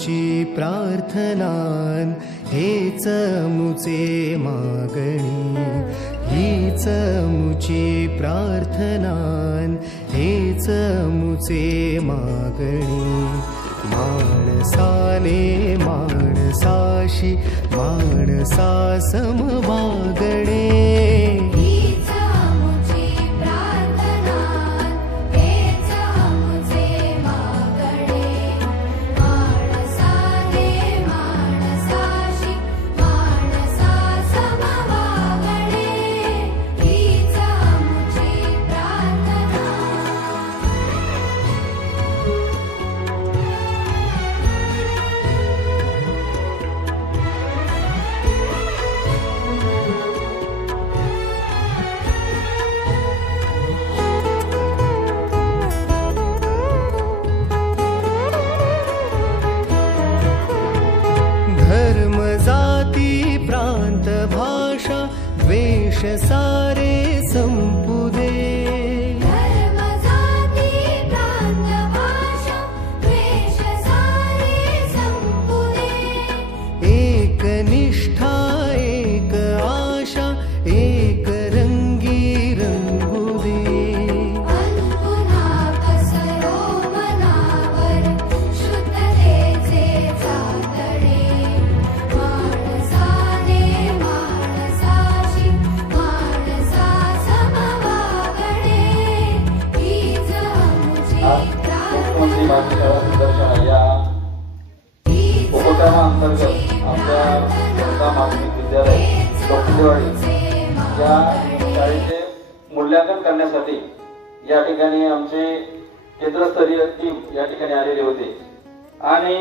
मुची प्रार्थनान हेच मुचे मागणी, हीच मुची प्रार्थनान हेच मुचे मागणी। माणसाने माणसाशी माणसा सम वागणे, धर्म जाती प्रांत भाषा द्वेष सारे संपू दे। धर्म जाती प्रांत भाषा द्वेष सारे संपू दे। एक निष्ठा एक आशा एक रंगी रंगू दे। पुन्हा पसरो मनावर शुद्धतेचे चांदणे। माणसाने माणसाशी माणसा सम वागणे, हीच मुची मुख्यमंत्री प्रार्थना, भाषा सुदर्शन या हीच उपक्रमाअंतर्गत आपल्या जनता माध्यमिक विद्यालय डोंबिवली या शाळेचे मूल्यांकन करण्यासाठी या ठिकाणी आमचे केंद्रस्तरीय टीम या ठिकाणी आलेले होते। आणि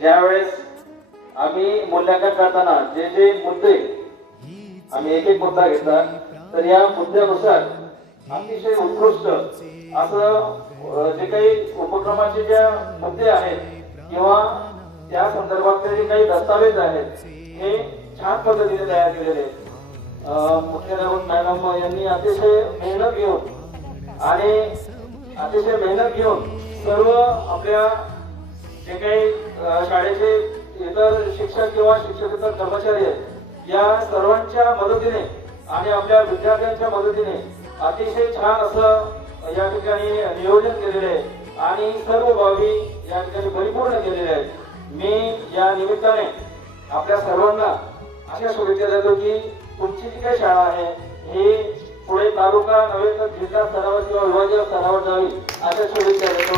ज्यावेळेस आम्ही मूल्यांकन करताना जे जे मुद्दे आम्ही एक एक मुद्दा घेतला, तर या मुद्द्यानुसार अतिशय उत्कृष्ट असं जे काही उपक्रमाचे ज्या मुद्दे आहेत किंवा त्या संदर्भातले जे काही दस्तावेज आहेत हे छान पद्धतीने तयार केलेले आहेत। मुख्याध्यापक मॅडम यांनी अतिशय मेहनत घेऊन सर्व आपल्या जे काही शाळेचे इतर शिक्षक किंवा शिक्षकेतर कर्मचारी आहेत या सर्वांच्या मदतीने आणि आपल्या विद्यार्थ्यांच्या मदतीने अतिशय छान असं या ठिकाणी नियोजन केलेले आहे आणि सर्व बाबी या ठिकाणी परिपूर्ण केलेल्या आहेत। मी या निमित्ताने आपल्या सर्वांना अशा शुभेच्छा देतो की तुमची जी काही शाळा आहे ही पुढे तालुका नव्हे तर जिल्हा स्तरावर किंवा विभागीय स्तरावर जावी अशा शुभेच्छा देतो।